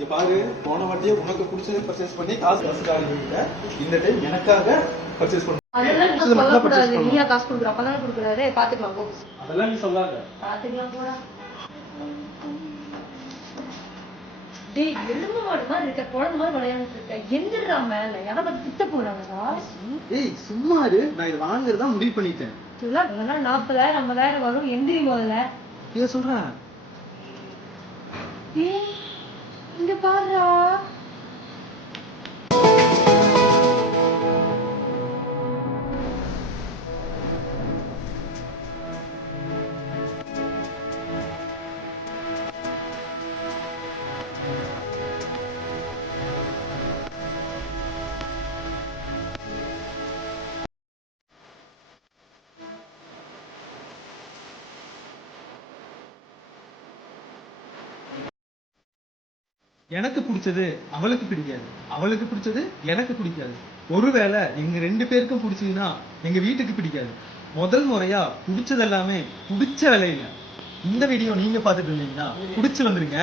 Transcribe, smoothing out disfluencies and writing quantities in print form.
இங்க பாரு, போன வாட்டியே உனக்கு பிடிச்சது பர்ச்சேஸ் பண்ணி காசு இந்த டைம் எனக்காக பர்ச்சேஸ் பண்ணு. அதெல்லாம் நீ சொல்லக்கூடாது. நீயா காசு கொடுக்குற? அப்பதான் கொடுக்குறாரு. பாத்துக்கலாம் போ. அதெல்லாம் நீ சொல்லாத. பாத்துக்கலாம் போடா. டேய், எலும்பு மாடு மாதிரி இருக்க, குழந்தை மாதிரி விளையாண்டுட்டு இருக்க. எந்திரா மேல, யாரை பத்தி திட்ட போறாங்கடா? ஏய் சும்மா இரு, நான் இது வாங்குறதா முடிவு பண்ணிட்டேன். இதெல்லாம் 40,000 50,000 வரும். எந்திரி முதல்ல. இத சொல்றேன். ஏய், இங்க பாருடா. எனக்கு பிடிச்சது அவளுக்கு பிடிக்காது, அவளுக்கு பிடிச்சது எனக்கு பிடிக்காது. ஒருவேளை எங்க 2 பேருக்கும் பிடிச்சதுன்னா எங்க வீட்டுக்கு பிடிக்காது. முதல் முறையா பிடிச்சது எல்லாமே பிடிச்ச விலையில. இந்த வீடியோ நீங்க பார்த்துட்டு இருந்தீங்கன்னா பிடிச்சு வந்துருங்க.